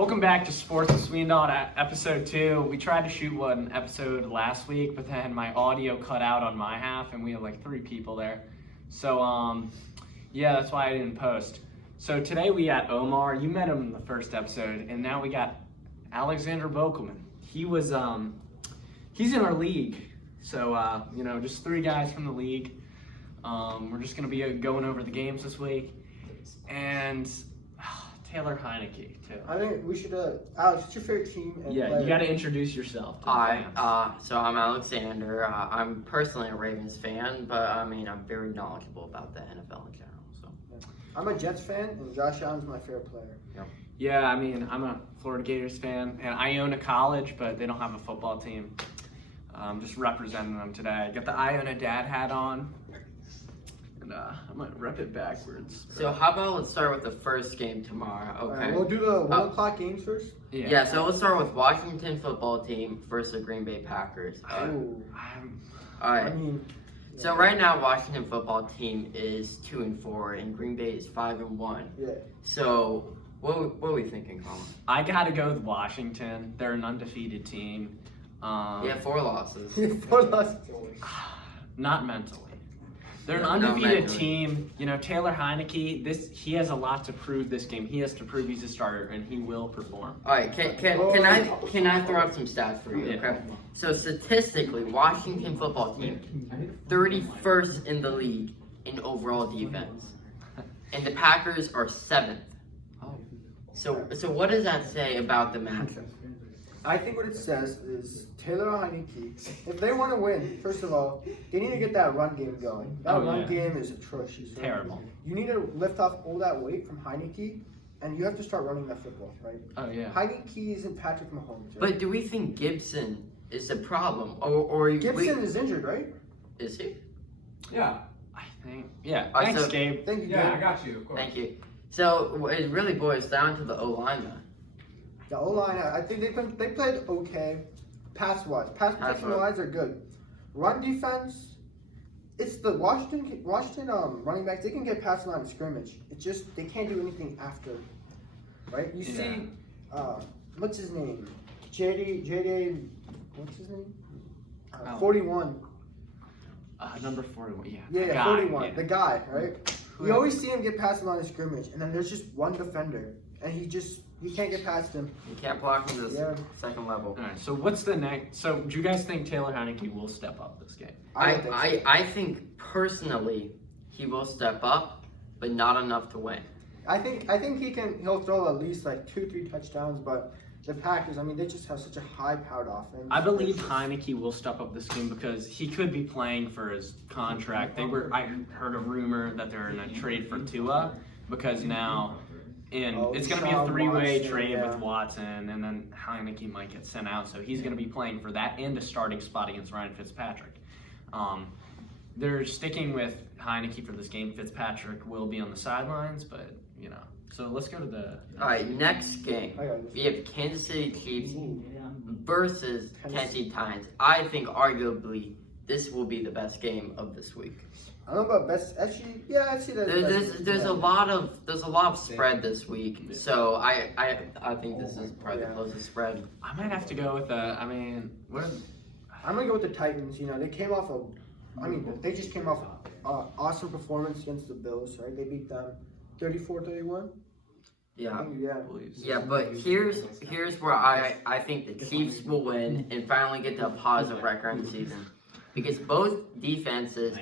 Welcome back to Sports with Sweendog, episode 2. We tried to shoot one episode last week, but then my audio cut out on my half, and we have like 3 people there. So, yeah, that's why I didn't post. So today we got Omar. You met him in the first episode, and now we got Alexander Bokelman. He was, he's in our league. So, just 3 guys from the league. We're just gonna be going over the games this week, and Taylor Heineke too. I think we should. Alex, what's your favorite team? And player? You got to introduce yourself. Hi, so I'm Alexander. I'm personally a Ravens fan, but I'm very knowledgeable about the NFL in general. So I'm a Jets fan, and Josh Allen's my favorite player. Yep. Yeah, I'm a Florida Gators fan, and I own a college, but they don't have a football team. I'm just representing them today. I got the I own a dad hat on. I might rep it backwards. So how about let's start with the first game tomorrow, okay? We'll do the 1 o'clock games first. Yeah, so let's start with Washington football team versus the Green Bay Packers. Alright. So right now Washington football team is 2-4 and Green Bay is 5-1. Yeah. So what are we thinking, Colin? I gotta go with Washington. They're an undefeated team. 4 losses. 4 losses. Not mentally. They're an undefeated team. Taylor Heineke, he has a lot to prove this game. He has to prove he's a starter, and he will perform. All right, can I throw out some stats for you? Yeah. Okay. So statistically, Washington football team, 31st in the league in overall defense, and the Packers are 7th. So what does that say about the matchup? I think what it says is Taylor Heineke, if they want to win, first of all, they need to get that run game going. That run game is atrocious. Right? Terrible. You need to lift off all that weight from Heineke, and you have to start running that football, right? Oh, yeah. Heineke isn't Patrick Mahomes. Right? But do we think Gibson is the problem? Or Gibson is injured, right? Is he? Yeah. I think. Yeah. All right, Thanks, so- Gabe. Thank you, Yeah, Gabe. I got you, of course. Thank you. So it really boils down to the O-line then. The O-line, I think they played okay. Pass-wise. Pass protection-wise are good. Run defense, it's the Washington running backs. They can get past the line of scrimmage. It's just they can't do anything after, right? You see, what's his name? JD, what's his name? 41. Number 41, yeah. Yeah, Guy, 41. yeah. The guy, right? You always see him get past the line of scrimmage, and then there's just one defender, and you can't get past him. You can't block him to the second level. All right, so what's the next? So do you guys think Taylor Heineke will step up this game? I think personally he will step up, but not enough to win. I think he'll throw at least like 2-3 touchdowns, but the Packers, they just have such a high-powered offense. I believe Heineke will step up this game because he could be playing for his contract. I heard a rumor that they're in a trade for Tua because now it's going to be a 3-way trade with Watson, and then Heineke might get sent out, so he's going to be playing for that and a starting spot against Ryan Fitzpatrick. They're sticking with Heineke for this game. Fitzpatrick will be on the sidelines, but So let's go to the. All right, next game we have Kansas City Chiefs versus Tennessee Titans. I think arguably this will be the best game of this week. I don't know about best. Actually, yeah, I see that. There's a lot of spread this week, so I think this is probably the closest spread. I might have to go with I'm gonna go with the Titans. They came off they just came off awesome performance against the Bills, right? They beat them 34-31. Yeah, but here's where I think the Chiefs will win and finally get to a positive record in the season, because both defenses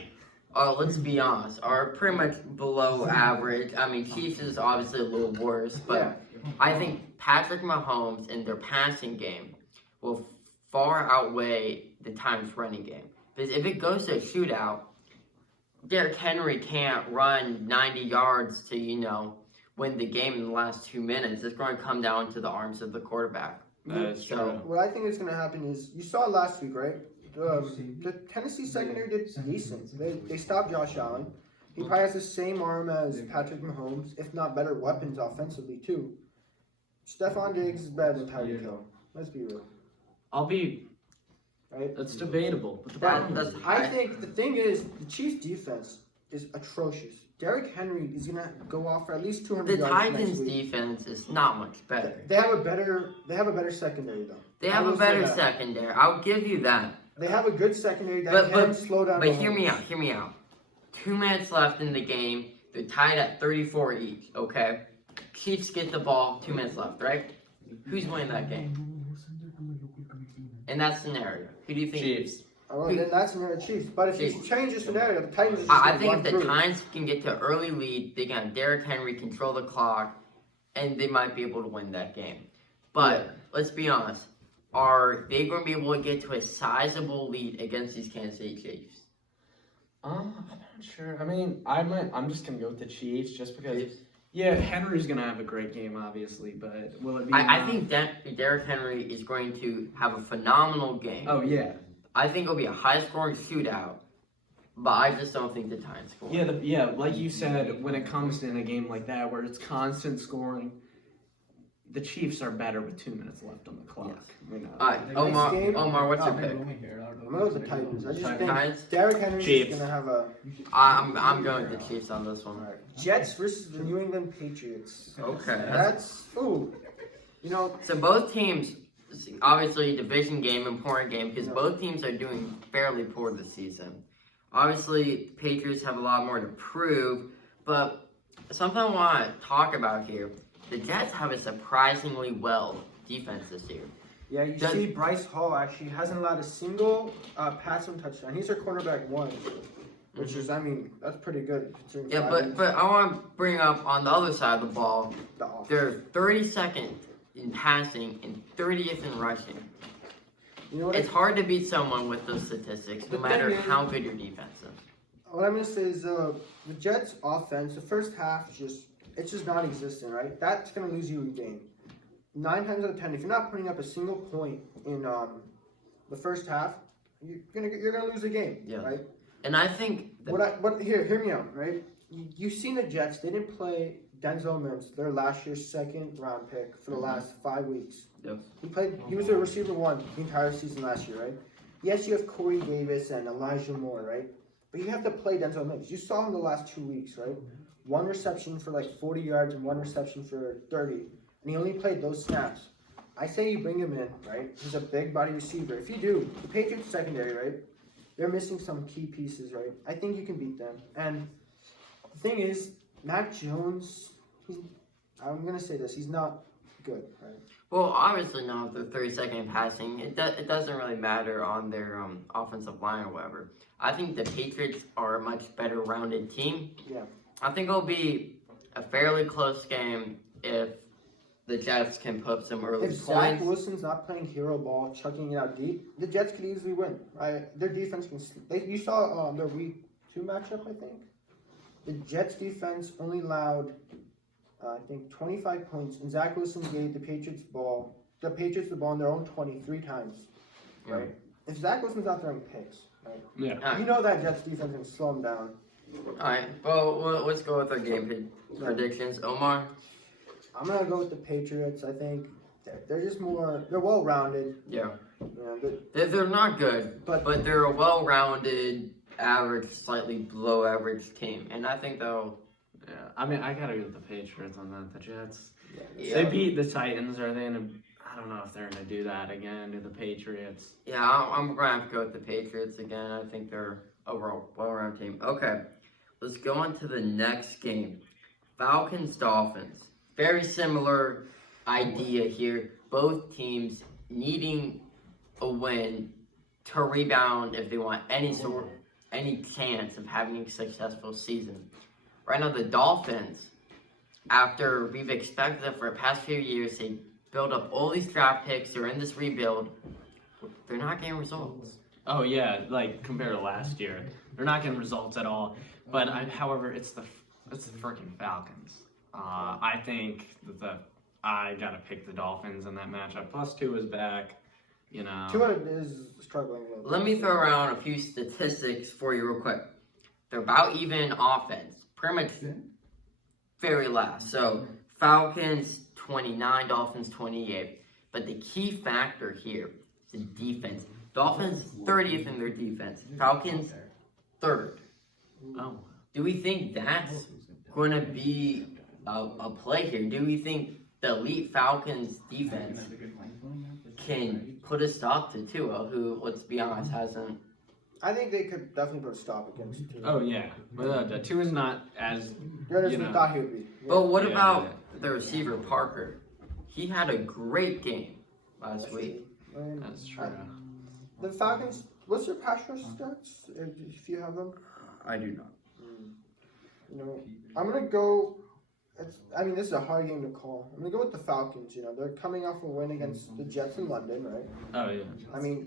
let's be honest, are pretty much below average. Chiefs is obviously a little worse, but I think Patrick Mahomes and their passing game will far outweigh the Titans' running game. Because if it goes to a shootout, Derrick Henry can't run 90 yards to, win the game in the last 2 minutes. It's going to come down to the arms of the quarterback. That's true. What I think is going to happen is, you saw last week, right? The Tennessee secondary did decent. They stopped Josh Allen. He probably has the same arm as Patrick Mahomes, if not better weapons offensively too. Stephon Diggs is better than Tyreek Hill. Let's be real. Right? That's debatable. But I think the thing is, the Chiefs defense, is atrocious. Derrick Henry is gonna go off for at least 200 The yards next Titans' week. defense is not much better. They have a better secondary though. They have a better secondary. I'll give you that. They have a good secondary that can slow down. But hear me out. 2 minutes left in the game. They're tied at 34 each. Okay. Chiefs get the ball. 2 minutes left, right? Who's winning that game? In that scenario, who do you think? Chiefs. Oh, well, then that's near the Chiefs. But if you change the scenario, the Titans. I think if the Titans can get to early lead, they can have Derrick Henry control the clock, and they might be able to win that game. But let's be honest, are they going to be able to get to a sizable lead against these Kansas City Chiefs? I'm not sure. I mean, I'm just gonna go with the Chiefs just because. Yeah, Henry's gonna have a great game, obviously, but will it be? I think Derrick Henry is going to have a phenomenal game. Oh yeah. I think it'll be a high-scoring shootout, but I just don't think the Titans score. Yeah, like you said, when it comes in a game like that where it's constant scoring, the Chiefs are better with 2 minutes left on the clock. Yes. All right, Omar, what's your pick? I'm going with the Titans. I just Titans? think Derrick Henry Chiefs. is gonna have a. I'm going with the Chiefs on this one. All right. Jets versus the New England Patriots. Okay. That's So both teams, obviously, division game, important game, because both teams are doing fairly poor this season. Obviously, Patriots have a lot more to prove, but something I want to talk about here, the Jets have a surprisingly well defense this year. Yeah, you see Bryce Hall actually hasn't allowed a single passing touchdown. He's their cornerback one, which is, I mean, that's pretty good. Yeah, but I want to bring up on the other side of the ball, they're 32nd in passing and 30th in rushing. You know what? It's hard to beat someone with those statistics, no matter how good your defense is. What I'm gonna say is the Jets' offense, the first half, it's just non-existent, right? That's gonna lose you a game. 9 times out of 10, if you're not putting up a single point in the first half, you're gonna lose the game, right? And I think hear me out, right? You've seen the Jets; they didn't play Denzel Mims, their last year's second-round pick, for the last 5 weeks. Yep. He was a receiver one the entire season last year, right? Yes, you have Corey Davis and Elijah Moore, right? But you have to play Denzel Mims. You saw him the last 2 weeks, right? 1 reception for like 40 yards and 1 reception for 30. And he only played those snaps. I say you bring him in, right? He's a big body receiver. If you do, the Patriots secondary, right? They're missing some key pieces, right? I think you can beat them. And the thing is, Mac Jones, I'm going to say this, he's not good, right? Well, obviously not the 32nd in passing. It doesn't really matter on their offensive line or whatever. I think the Patriots are a much better rounded team. Yeah. I think it'll be a fairly close game if the Jets can put some early points. If Zach Wilson's not playing hero ball, chucking it out deep, the Jets could easily win. Right? Their defense can. You saw their week 2 matchup, I think. The Jets defense only allowed, I think, 25 points, and Zach Wilson gave the Patriots the ball on their own 23 times. Right? If Zach Wilson's not throwing picks, right? Yeah. You know that Jets defense can slow him down. Alright, well, let's go with our game predictions. Omar? I'm going to go with the Patriots. I think they're just they're well-rounded. Yeah. Yeah, they're not good, but they're a well-rounded, average, slightly below-average team. And I think they'll... Yeah, I mean, I got to go with the Patriots on that. The Jets, Yeah. they beat the Titans. Are they going to... I don't know if they're going to do that again to the Patriots. Yeah, I'm going to have to go with the Patriots again. I think they're overall well-rounded team. Okay, let's go on to the next game. Falcons-Dolphins. Very similar idea here. Both teams needing a win to rebound if they want any chance of having a successful season. Right now, the Dolphins, after we've expected them for the past few years, they build up all these draft picks, they're in this rebuild, they're not getting results. Oh yeah, like compared to last year, they're not getting results at all. But however, it's the freaking Falcons. I think that I gotta pick the Dolphins in that matchup. Plus 2 is back. You know. Tua is struggling a little bit. Let me throw around a few statistics for you real quick. They're about even offense, pretty much very last. So Falcons 29, Dolphins 28. But the key factor here is the defense. Dolphins 30th in their defense. Falcons 3rd. Oh. do we think that's going to be a play here? Do we think the elite Falcons defense can put a stop to Tua, who, let's be honest, hasn't? I think they could definitely put a stop against Tua. Oh yeah, but Tua's not as good as we thought he would be. Yeah. But what about the receiver Parker? He had a great game last week. That's true. The Falcons. What's their pass rush stats? If you have them. I do not. You know, I'm gonna go. This is a hard game to call. I'm gonna go with the Falcons. You know, they're coming off a win against the Jets in London, right? Oh yeah.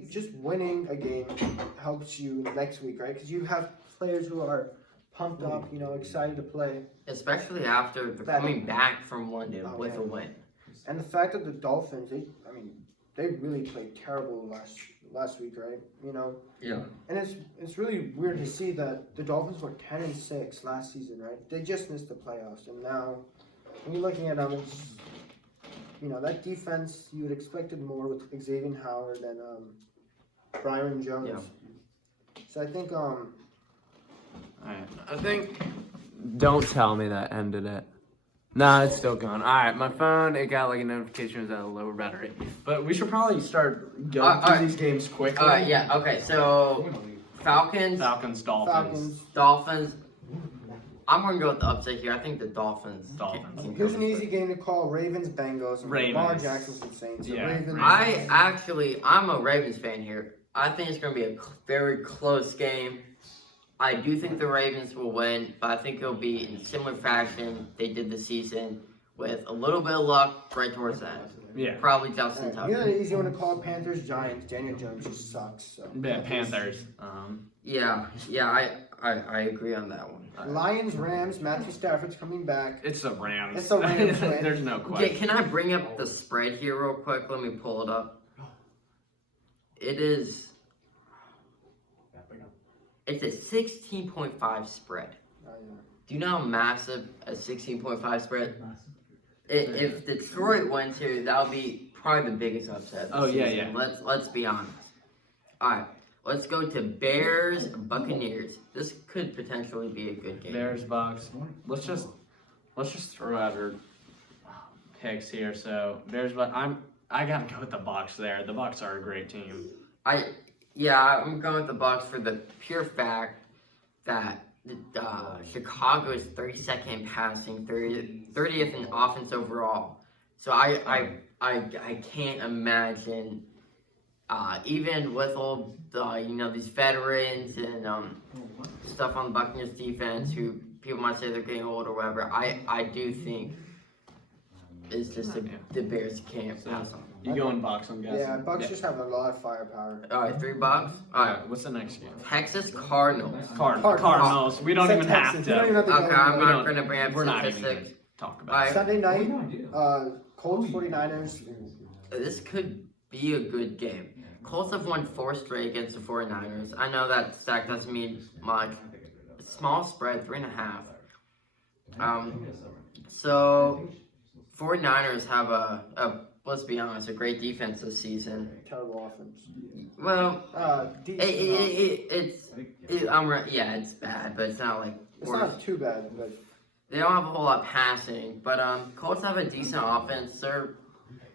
Just winning a game helps you next week, right? Because you have players who are pumped up, you know, excited to play. Especially after coming back from London with a win. And the fact that the Dolphins, they really played terrible last week, right? You know. Yeah. And it's really weird to see that the Dolphins were 10-6 last season, right? They just missed the playoffs, and now when you're looking at them, it's, you know, that defense you would expected more with Xavier Howard and Byron Jones. Yeah. So I think I think. Don't tell me that ended it. Nah, it's still going. All right, my phone, it got like a notification it was at a lower battery. But we should probably start going through these games quickly. Yeah, okay, so Falcons, Dolphins. I'm going to go with the upset here. I think the Dolphins. Here's an easy game to call. Ravens, Bengals. Lamar Jackson's insane. So yeah. Ravens. I'm a Ravens fan here. I think it's going to be a very close game. I do think the Ravens will win, but I think it'll be in similar fashion they did this season with a little bit of luck right towards the end. Yeah. Probably Justin Tucker. You know the easy one to call Panthers, Giants. Daniel Jones just sucks. So. Yeah, Panthers. I agree on that one. Lions, Rams, Matthew Stafford's coming back. It's the Rams. It's the Rams. There's no question. Okay, can I bring up the spread here real quick? Let me pull it up. It's a 16.5 spread. Oh, yeah. Do you know how massive a 16.5 spread? If Detroit wins here, that'll be probably the biggest upset. Yeah. Let's be honest. All right, let's go to Bears Buccaneers. This could potentially be a good game. Bears Bucks. Let's just throw out our picks here. So Bears, but I gotta go with the Bucks there. The Bucks are a great team. I'm going with the Bucks for the pure fact that Chicago is 32nd in passing, 30th in offense overall. So I can't imagine, even with all the these veterans and stuff on the Buccaneers defense, who people might say they're getting old or whatever. I do think it's just the Bears can't pass on. You going Bucks, I'm guessing? Yeah, Bucks just have a lot of firepower. All right, $3. All right, what's the next game? Texas Cardinals. Cardinals. We don't even have to. Okay, I'm not going to bring up We're not even statistics. going to talk about it. Sunday night, Colts 49ers. This could be a good game. Colts have won 4 straight against the 49ers. I know that stat doesn't mean much. Small spread, 3.5. So 49ers have let's be honest, a great defense this season. Terrible offense. Well, it's it's bad, but it's not like it's not too bad. But they don't have a whole lot passing. But Colts have a decent offense. They're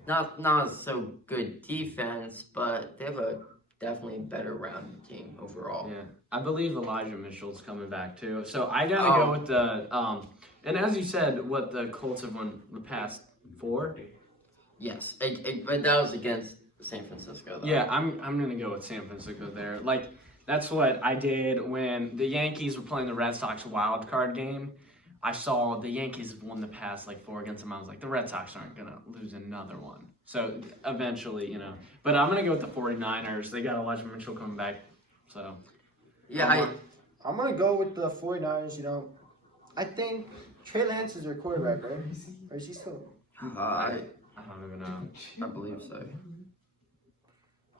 not so good defense, but they have a definitely better rounded team overall. Yeah, I believe Elijah Mitchell's coming back too. So I gotta go with the and as you said, what the Colts have won the past 4. Yes, but that was against San Francisco, though. Yeah, I'm going to go with San Francisco there. Like, that's what I did when the Yankees were playing the Red Sox wild card game. I saw the Yankees have won the past, 4 against them. I was like, the Red Sox aren't going to lose another one. So, eventually, But I'm going to go with the 49ers. They got Elijah Mitchell coming back, so. Yeah, I'm going to go with the 49ers, I think Trey Lance is their quarterback, right? Or is he still? I don't even know. I believe so.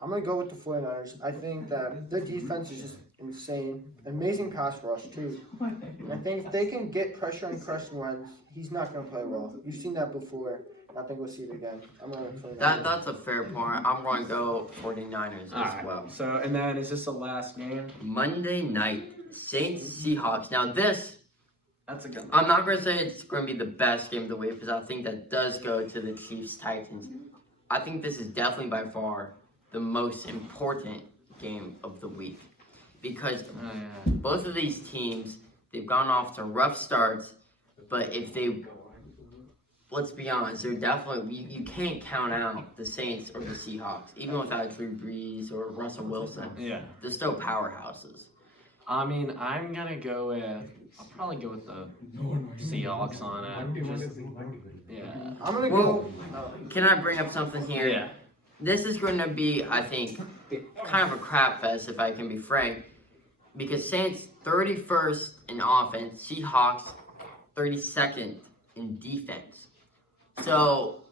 I'm going to go with the 49ers. I think that their defense is just insane. Amazing pass rush, too. And I think if they can get pressure on Carson Wentz, he's not going to play well. You've seen that before. I think we'll see it again. I'm going to 49ers. That's a fair point. I'm going to go 49ers as well. So, and then is this the last game? Monday night, Saints Seahawks. Now this That's a good one. I'm not going to say it's going to be the best game of the week because I think that does go to the Chiefs-Titans. I think this is definitely by far the most important game of the week because both of these teams, they've gone off to rough starts, but if they, let's be honest, they're definitely, you can't count out the Saints or the Seahawks, even without Drew Brees or Russell Wilson. Yeah. They're still powerhouses. I mean, I'm going to go with, I'll probably go with the Seahawks on it. Yeah. I'm going to go. Can I bring up something here? Yeah. This is going to be, I think, kind of a crap fest, if I can be frank. Because Saints 31st in offense, Seahawks 32nd in defense. So,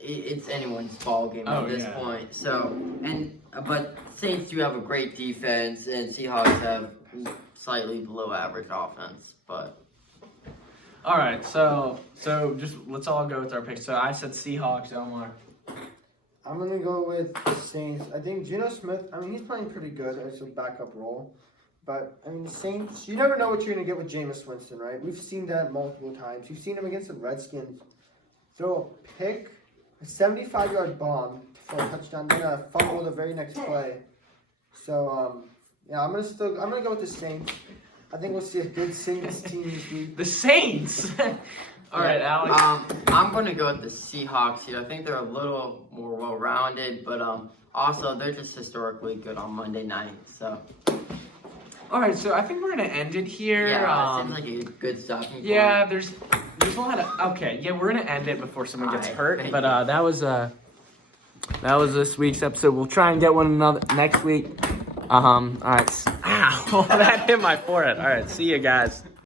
it's anyone's ball game at this point. So, but Saints do have a great defense, and Seahawks have slightly below average offense. But all right, so just let's all go with our picks. So I said Seahawks, Omar. I'm going to go with the Saints. I think Geno Smith, I mean, he's playing pretty good as a backup role. But, I mean, the Saints, you never know what you're going to get with Jameis Winston, right? We've seen that multiple times. You've seen him against the Redskins throw a pick, a 75-yard bomb for a touchdown, then a fumble the very next play. So, yeah, I'm gonna go with the Saints. I think we'll see a good Saints team this week. The Saints! All right, Alex. I'm going to go with the Seahawks here. I think they're a little more well-rounded, but also they're just historically good on Monday night. So. All right, so I think we're going to end it here. Yeah, it seems like a good stopping point. Yeah, there's a lot of... Okay, yeah, we're going to end it before someone gets hurt. But that was this week's episode. We'll try and get one another next week. All right. Ow, that hit my forehead. All right, see you guys.